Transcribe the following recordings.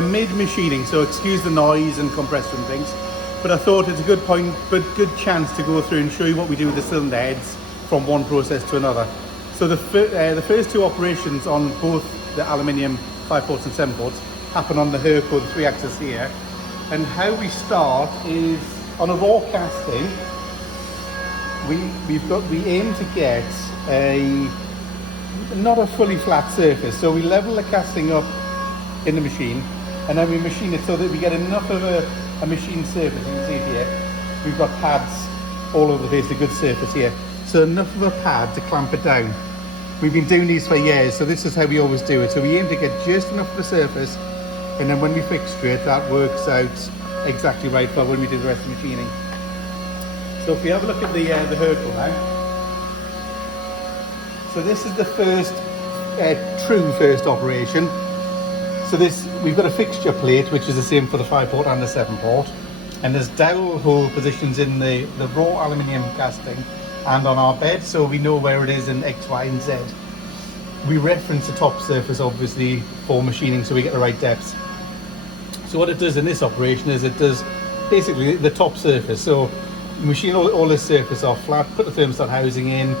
Mid-machining, so excuse the noise and compressor and things, but I thought it's a good point, but good chance to go through and show you what we do with the cylinder heads from one process to another. So the first two operations on both the aluminium 5-ports and 7-ports happen on the Herco, the 3-axis here. And how we start is on a raw casting. We aim to get not a fully flat surface, so we level the casting up in the machine, and then we machine it so that we get enough of a machine surface. You can see it here. We've got pads all over the place, a good surface here. So enough of a pad to clamp it down. We've been doing these for years, so this is how we always do it. So we aim to get just enough of a surface, and then when we fixture it, that works out exactly right for when we do the rest of the machining. So if you have a look at the Herco now. So this is the first, true first operation. So we've got a fixture plate, which is the same for the 5-port and the 7-port. And there's dowel hole positions in the raw aluminium casting and on our bed, so we know where it is in X, Y, and Z. We reference the top surface, obviously, for machining, so we get the right depths. So what it does in this operation is it does basically the top surface. So machine all this surface off flat, put the thermostat housing in,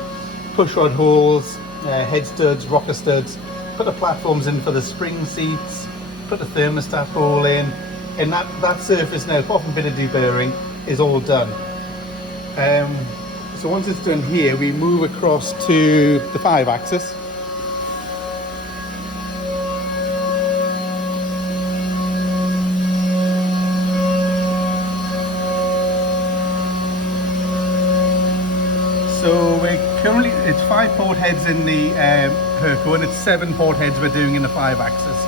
push rod holes, head studs, rocker studs, put the platforms in for the spring seats, put the thermostat hole in, and that surface now, apart from a bit of deburring, is all done. So once it's done here, we move across to the 5-axis. So it's 5-port heads in the Herco, and it's 7-port heads we're doing in the 5-axis.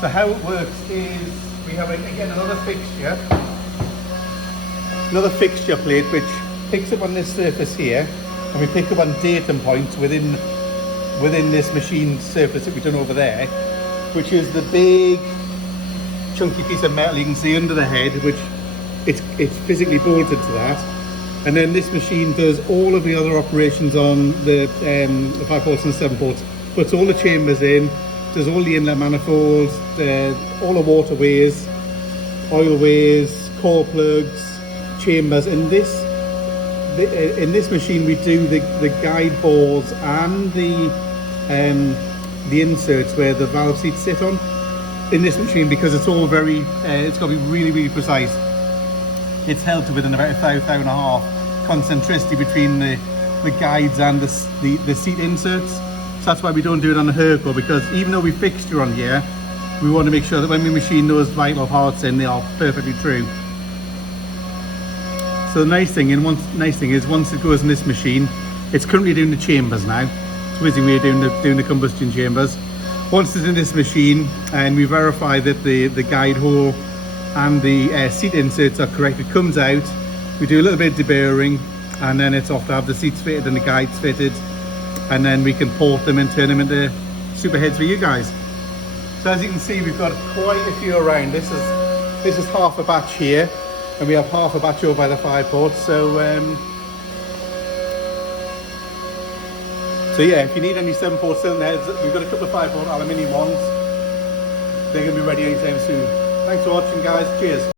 So how it works is we have again another fixture plate which picks up on this surface here, and we pick up on datum points within this machine surface that we've done over there, which is the big chunky piece of metal you can see under the head, which it's physically bolted to that. And then this machine does all of the other operations on the 5-ports and 7-ports. Puts all the chambers in, does all the inlet manifolds, all the waterways, oilways, core plugs, chambers. In this machine, we do the guide balls and the inserts where the valve seats sit on. In this machine, because it's all very, it's got to be really, really precise. It's held to within about a thou and a half concentricity between the guides and the seat inserts. So that's why we don't do it on the Herco, because even though we fixture on here, we want to make sure that when we machine those vital parts in, they are perfectly true. So the nice thing is once it goes in this machine, it's currently doing the chambers now. It's busy way doing the combustion chambers. Once it's in this machine and we verify that the guide hole and the seat inserts are correct, it comes out. We do a little bit of deburring, and then it's off to have the seats fitted and the guides fitted, and then we can port them and turn them into super heads for you guys. So as you can see, we've got quite a few around. This is half a batch here, and we have half a batch over by the 5-ports. So yeah, if you need any 7-port cylinder heads, we've got a couple of 5-port aluminium ones. They're going to be ready anytime soon. Thanks for watching, guys. Cheers.